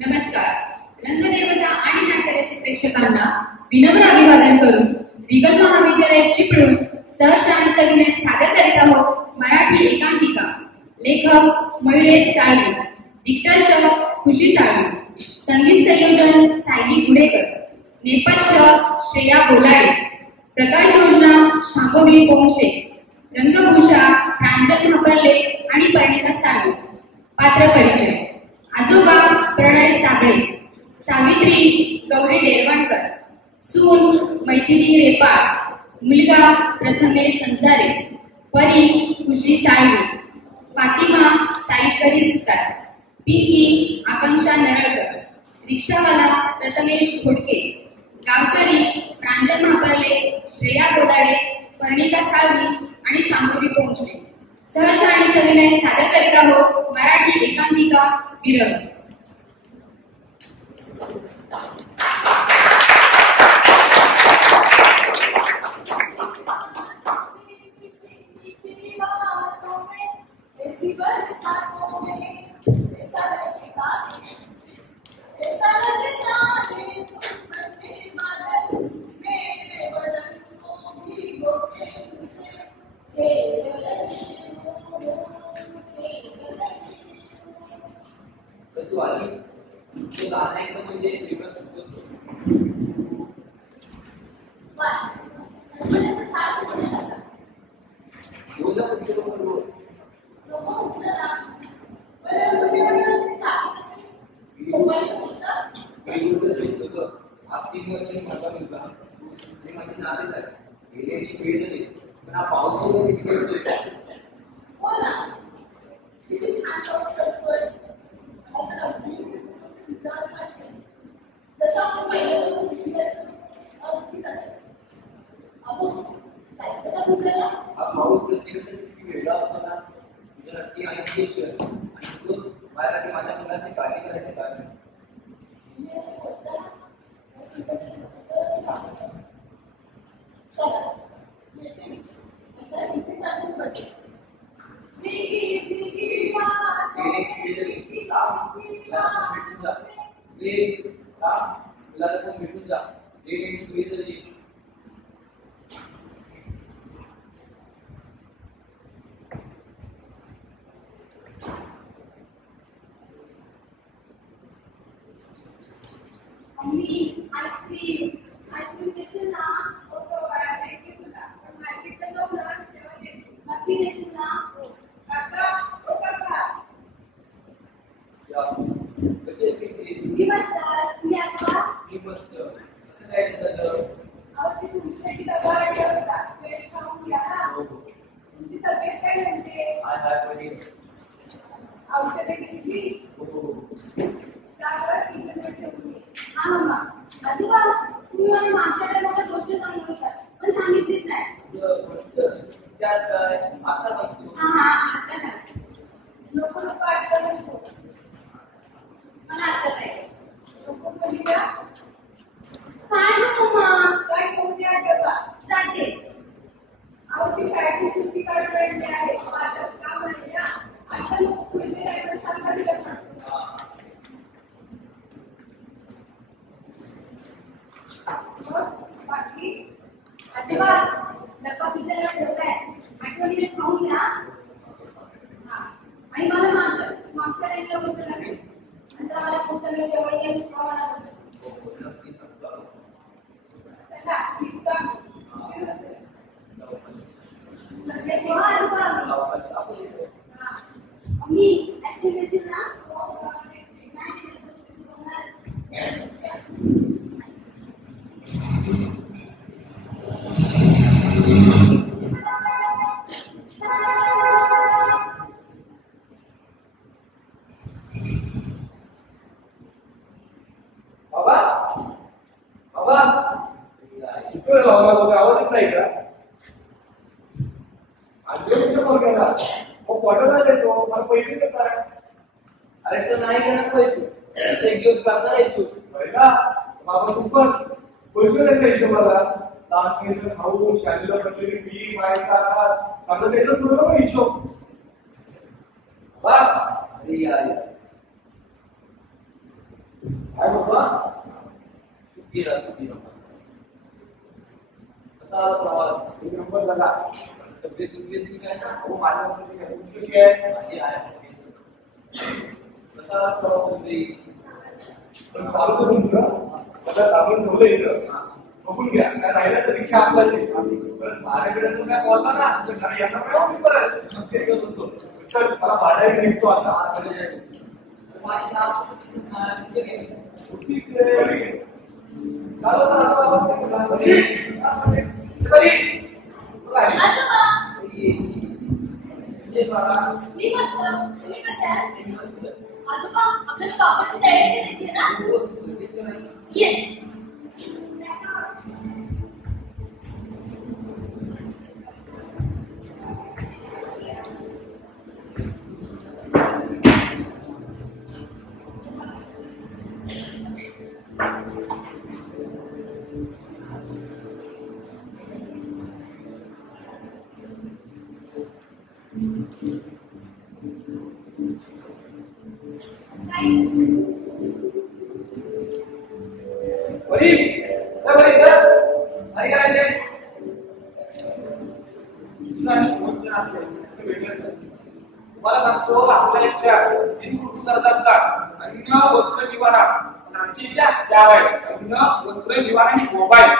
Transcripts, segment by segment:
नमस्कार. रंगदेवता आणि नाट्यरसिक प्रेक्षकांना विनम्र अभिवादन करून रिगल महाविद्यालय चिपळूण सहर्ष आणि सविनय सादर करीत आहोत मराठी एकांकिका. लेखक मयुरेश साळवी, दिग्दर्शक खुशी साळवी, संगीत संयोजन सायली गुडेकर, नेपथ्य श्रेया बोलाडे, प्रकाश योजना शांभवी पोंक्षे, रंगभूषा प्रांजल भाकरले आणि परिणिता साळवी. पात्र परिचय: आजोबा प्रणय साबळे, सावित्री गौरी डेरवणकर, सून मैथिली रेपाळ, मुलगा प्रथमेश संसारे, परी खुशी साळवी, फातिमा साईश्वरी सुतार, पिंकी आकांक्षा नरळकर, रिक्षावाला प्रथमेश घोडके, गावकरी प्रांजल भाकरले, श्रेया बोलाडे, परिणिता साळवी आणि शांभवी पोंक्षे. सहर्ष आणि सविनय सादर करीत आहोत मराठी एकांकिका विरह. नक्की देशील ना? काका ओ काका या कधी मी मस्त. तुम्ही आजोबा? मी मस्त कसं काय झालं अहो ती तुमच्यासाठी डबा आणला होता वेळ खाऊन घ्या ना तुमची तब्येत काय म्हणते आज आज बरी औषधे घेतली त्यावर किचनवर ठेवली हा मम्मा. आजोबा तुम्ही मला मागच्या टायमाला गोष्ट सांगू होता पण सांगितलीच नाही. त्यात काय आता सांगतो हा आता काय? नको नको आठवण नको मला आता काय? नको बोलूया काय ग मम्मा? काय ठेवूया डबा जाते. अहो ती शाळेची सुट्टी काढून राहिली आहे माझं काम आहे ना आता नको पुढे ड्रायव्हर सांगा दिलं ना बाकी आजोबा डब्बा पिझ्झाला ठेवलाय. आठवणीने खाऊन घ्या. हा. आणि मला मागच्या टाइमला गोष्ट लागली नंतर मला पुढच्या वेळी जेव्हा येईल तेव्हा मला बोलतो. नक्की सांगतो चला निघता उशीर होतोय. लगेच येवा आजोबा. आपण हा. मी ऍक्च्युली देशील ना? नाही. बाबा बाबा इकडे लावला बघा आवडत नाही का आजोबांच्या पोरग्याला क्वार्टरला देतो मला पैसे देतात अरे तो नाही घेणार पैसे एक दिवस करणार येतो पहिला बाबा तू पण पैसे देत नाही हिशोबाला लहान मुलीचं खाऊ शाळेला पडलेली फी मायचा चांगलं त्याचं तुला पण हिशोब बा अरे यार काय बाबा चुकी कसा आला प्रवास एक नंबर झाला तब्येत काय ना हो माझ्या कशी आहे अरे आहे कसा आला प्रवास तुमची पण चालू करून तुला सगळं साबण ठेवलं इथं बघून घ्या काय राहिलं तर रिक्षा आपलाच आहे पण माझ्याकडे जर काय बोलला ना तर घरी यांना काय मी परत मस्करी करत असतो चल मला भाड्याने निघतो आता आजोबा मी मी मस्त. तुम्ही कसे आहात? आजोबा आपल्याला बाबाची तयारी करायची ना? येस. बरी बरी सर आणि काय ते तुम्हाला सांगतो आपल्या इच्छा तीन गोष्टी करत असतात अन्न वस्त्र निवारा आमची इच्छा चार आहे अन्न वस्त्र निवारा आणि मोबाईल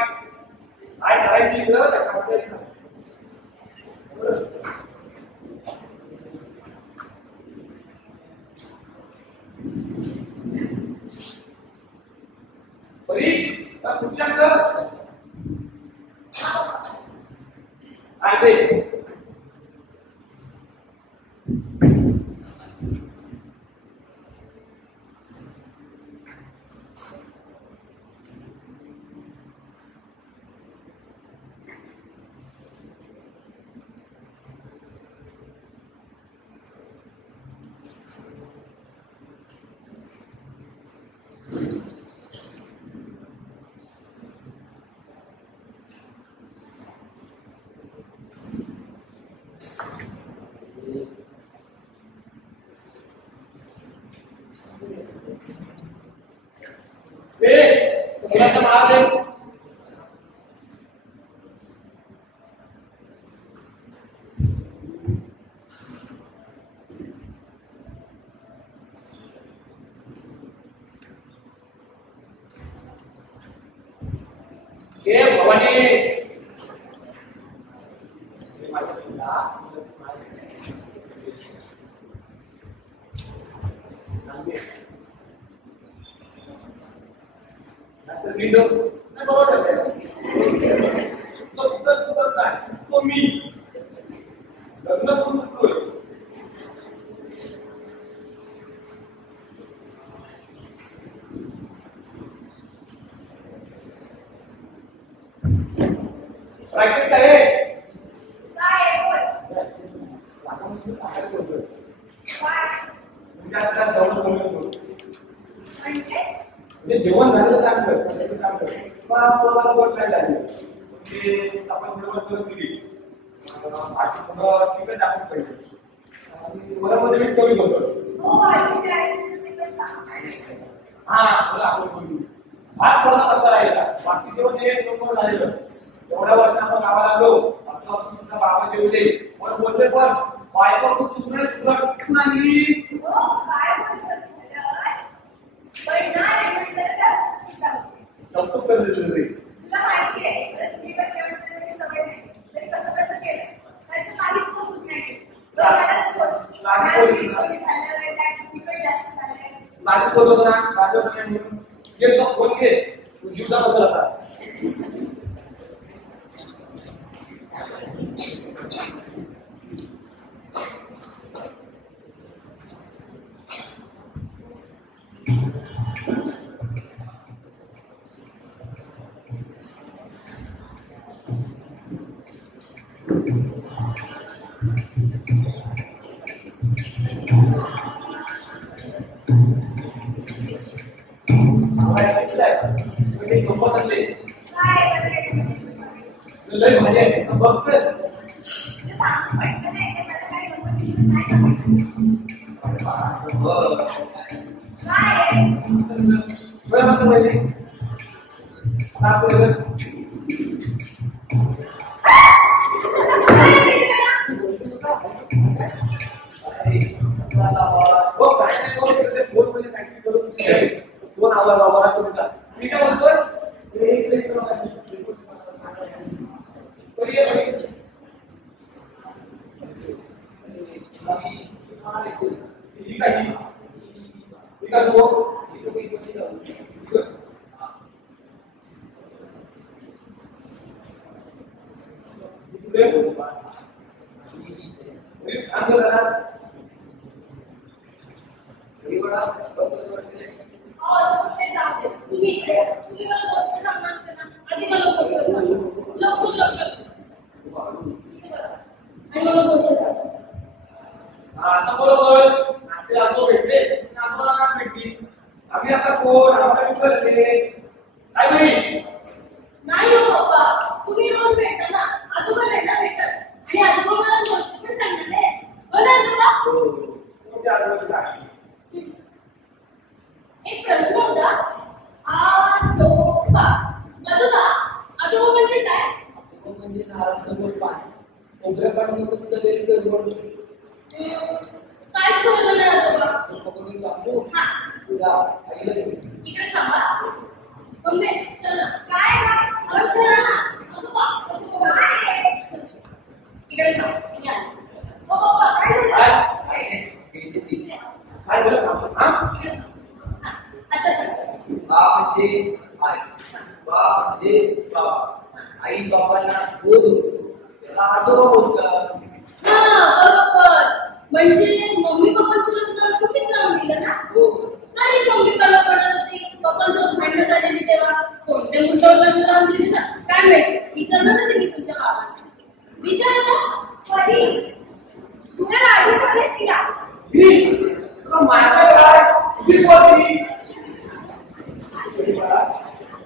काय करायची इथं त्याच्यामध्ये बरी पुढच्या आहे मुलाचा मार दे भवानी प्रॅक्टिस काय आहे? काय आहे बोल. काय म्हणजे जेवण झालं चांगलं गोष्ट काय झाली ते आपण थोडं केली बाकी थोडं तिकडे टाकून पाहिजे मला मध्ये मी कमी होतो हो आधी ते आहे ते सांग. हा तुला आपण बोलू भात थोडा कसा राहिला बाकी जेवण ते लवकर झालेलं एवढ्या वर्षात आपण गावाला आलो असं असं सुद्धा बाबा जेवले पण बोलले पण बायको खूप सुंदर सुंदर कुठून आणलीस हो काय म्हणतात पण नाही म्हटलं तर कौतुक करते तुला माहिती आहे चुलीवर जेवण करण्याची सवय नाही तरी कसं कसं केलं त्याचं काहीच कौतुक नाही तर त्यालाच बोल. कमी झालं आहे काय तिखट जास्त झालंय माझं बोलतो ना माझं म्हणून ये तो फोन घे तू जीवदा बसला आता लय भारी आहे बघ ते सांग म्हटलं नाही ते मला काही गंमत नाही काय आहे फोन आवाज मी काय म्हणतोय आता बरोबर आपले आजो भेटले आजोबा का भेटली आम्ही आता कोण आम्हाला विसरले काय नाही नाही हो पप्पा तुम्ही रोज भेटता ना आजोबा भेटत आणि आजोबा मला गोष्ट पण सांगणार आहे हो ना आजोबा एक प्रश्न होता आजोबा आजोबा म्हणजे काय म्हणजे नारळ गोड पाणी खोबऱ्या पाणी तुला देईल तर गोड काय कळलं नाही आजोबा सांगू तुला आईला इकडे सांगा म्हणजे चला काय चला ना आजोबा काय इकडे सांग या ओ पप्पा काय झालं काय बोलत हा आता सांग बाप म्हणजे आई बाप म्हणजे बाप आई बापांना बोध त्याला आजोबा बोलतात हा बरोबर म्हणजे मम्मी पप्पा तुला संस्कृतीच लावून दिलं ना तरी मम्मी पप्पाला पडत होती पप्पांसोबत भांडण झालेली तेव्हा कोणत्या मुद्द्यावर लावून दिली ना काय माहिती विचारणार होते मी तुमच्या बाबांना विचारता परी तुला लाडू ठेवलेस तिला तुला मारता काय तुझी बोलती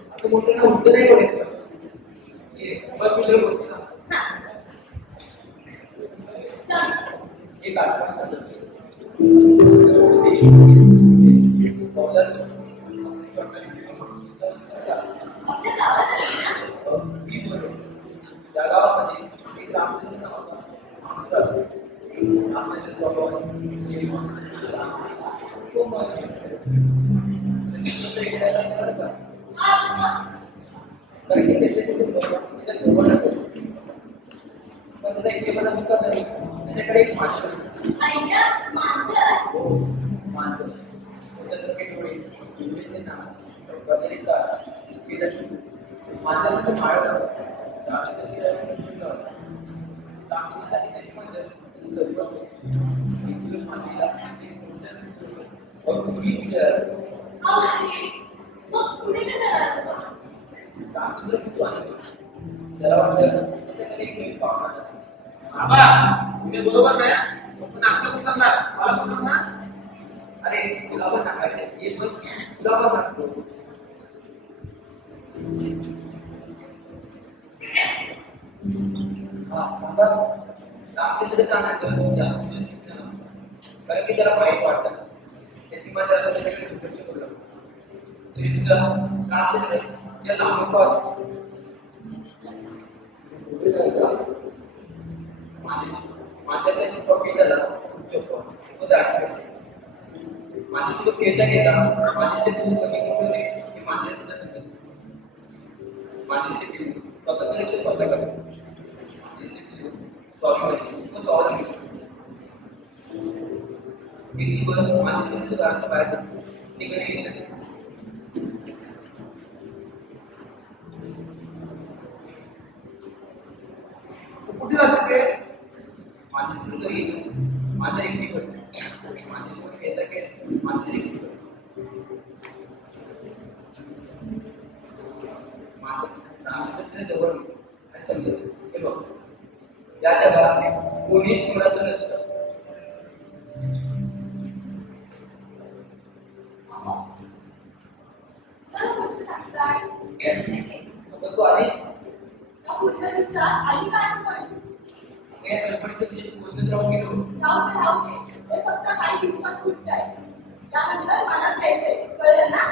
आता मोठ्याला उत्तर नाही बोलायचं बस तुझं बोलतो एक आठवण आपल्या गावात त्या गावामध्ये एक रामचंद्र नावाचा माणूस राहतो. रामचंद्र स्वभाव तो कारण की त्याच्या पण त्याचा इथे मला मुका नाही त्याच्याकडे एक मांजर आईला मांजर मांजर त्याच्याकडे ना बदलिका मांजराचं माळ त्यासाठी त्याची मांजर सर्व मांजरीला और पूरी मग पुढे कसं राहतं रामचंद्र किती आहे त्याला वाटतं त्याच्याकडे एक नवीन पाहुणा बाबा तुम्ही बरोबर नाही पण आपलं कसं करणार मला कसं करणार अरे तुला पण सांगायचं ये बस तुला पण सांगतो हा सांगा रामचंद्र जाणार कारण की त्याला वाईट वाटतं त्याची माझ्या त्याच्याकडे दुर्लक्ष करू रामचंद्र या लांबपास माझ्या त्याची कॉपी झाला तो दाखवतो माझी सुद्धा केसा घेता माझे ते पूर्ण कमी होते की माझे सुद्धा समजत माझे ते स्वतःकडे स्वतः करतो सॉरी किती दिवस माझे सुद्धा बाहेर तिकडे गेले कुठे जाते ते माझे सुद्धा माझ्या एकटी करतो माझे सुद्धा केसा घे माझे एकटी करतो माझं रामचंद्र जवळ आणि समजत हे बघ या जगात कोणीच कोणाचं नसतं तू आधी आधी काय पण राहून गेलो राहू दे ते फक्त काही दिवसात फुटत आहे त्यानंतर मला खायचंय कळलं ना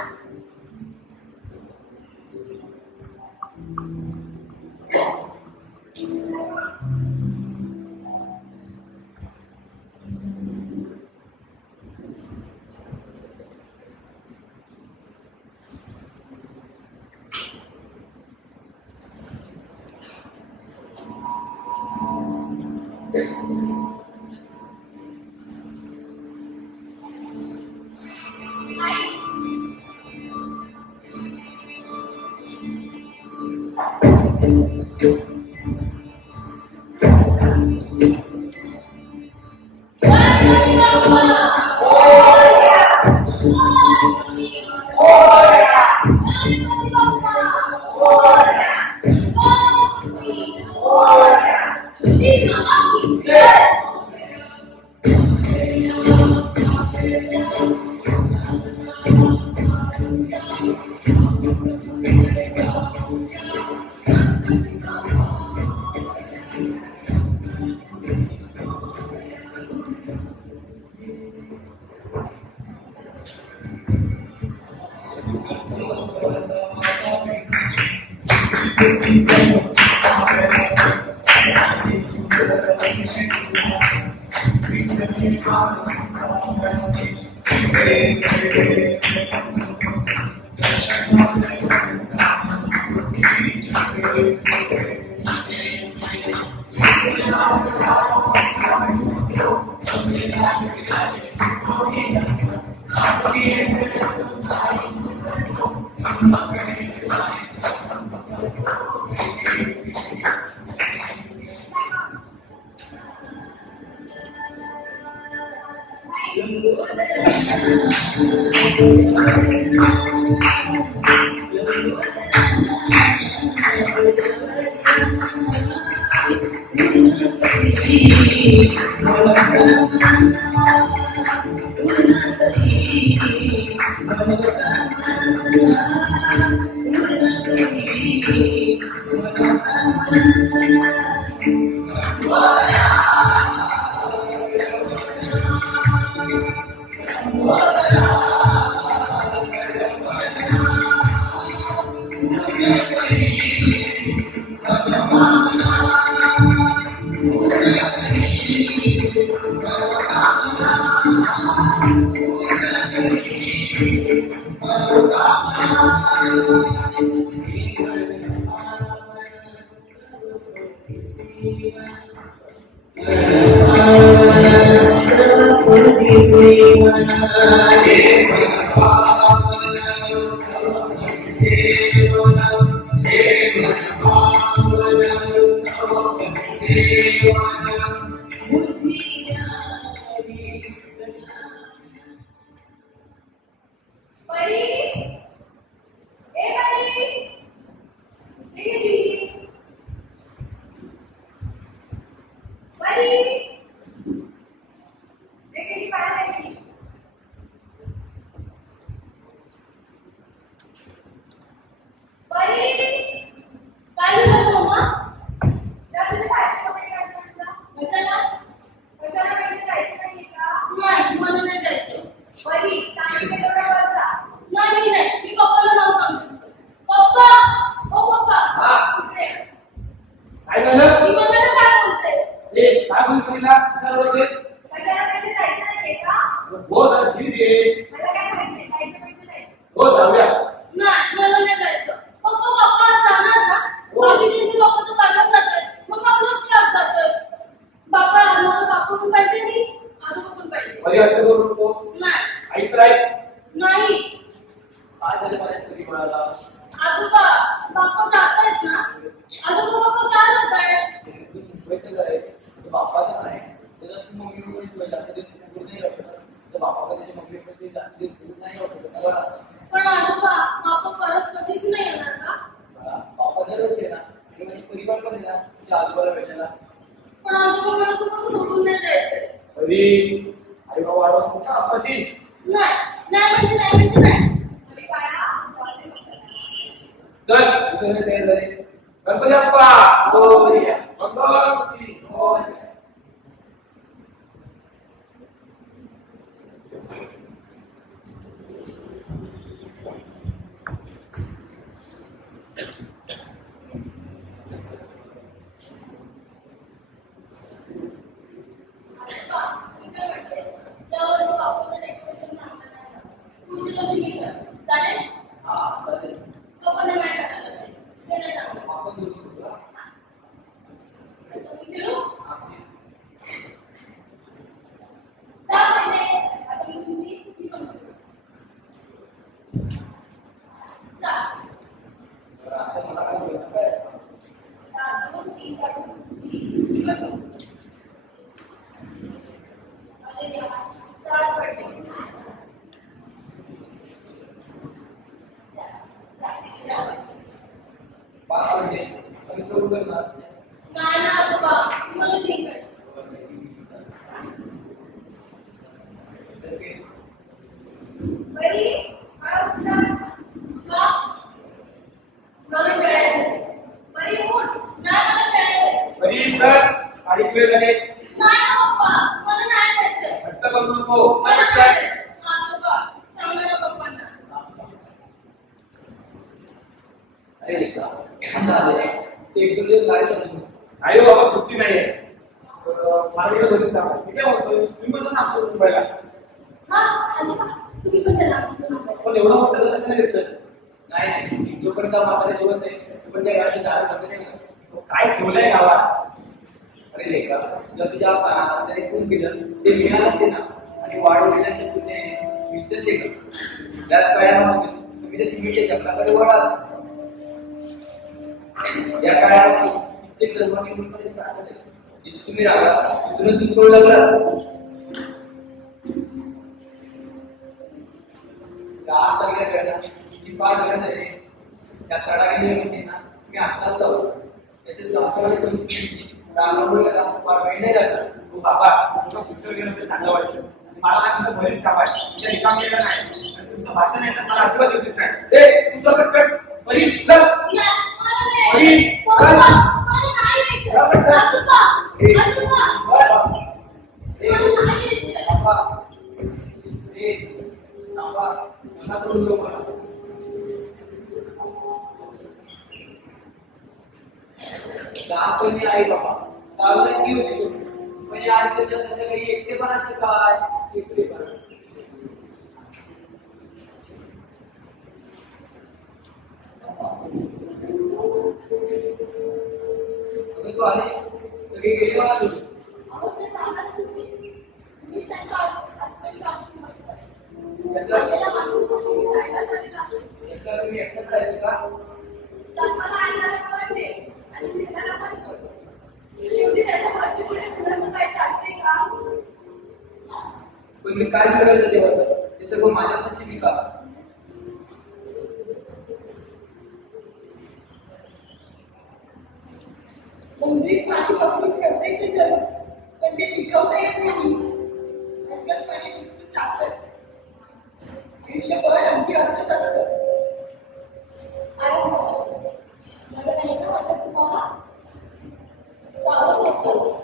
त्याला माणूस मी जायला चालला. तुम्ही एकटाच राहायचं का? जन्माला आणणारा पण ते आणि शिकायला पण तो. शेवटी त्याच्या वरची पुढे मुलांना काय चालते का? पण मी काय करायचं देवाचं हे सगळं माझ्या नशिबी का? उंदीर पाणी वापरून ठेवते शिजलं, पण ते टिकवता येत नाही. अंगात पाणी नुसतं टाकत. आयुष्यभर अगदी असंच असतं. अरे मला नाही का वाटत तुम्हाला? जावंच होतं.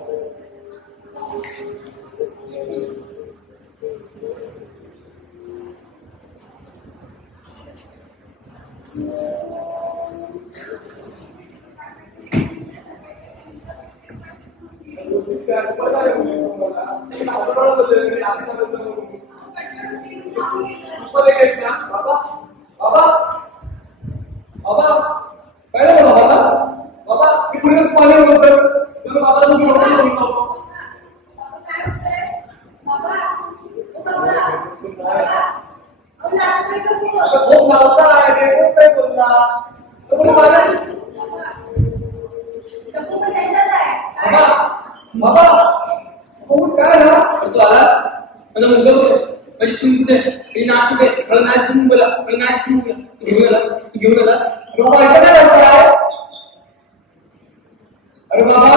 अरे बाबा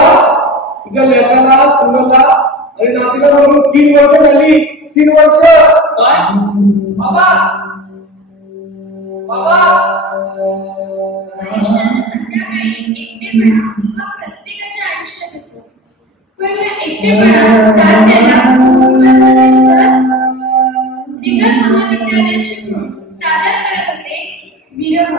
तुझ्या लेकाला सुनाला आणि नातीला म्हणून 3 वर्ष झाली. 3 वर्ष काय? बाबा बाबा आयुष्याच्या संध्याकाळी एकटेपणा हा प्रत्येकाच्या आयुष्यात येतो. पण या एकटेपणात साथ द्यायला निगल महाविद्यालयाची म्हणून सादर करत होते विरह.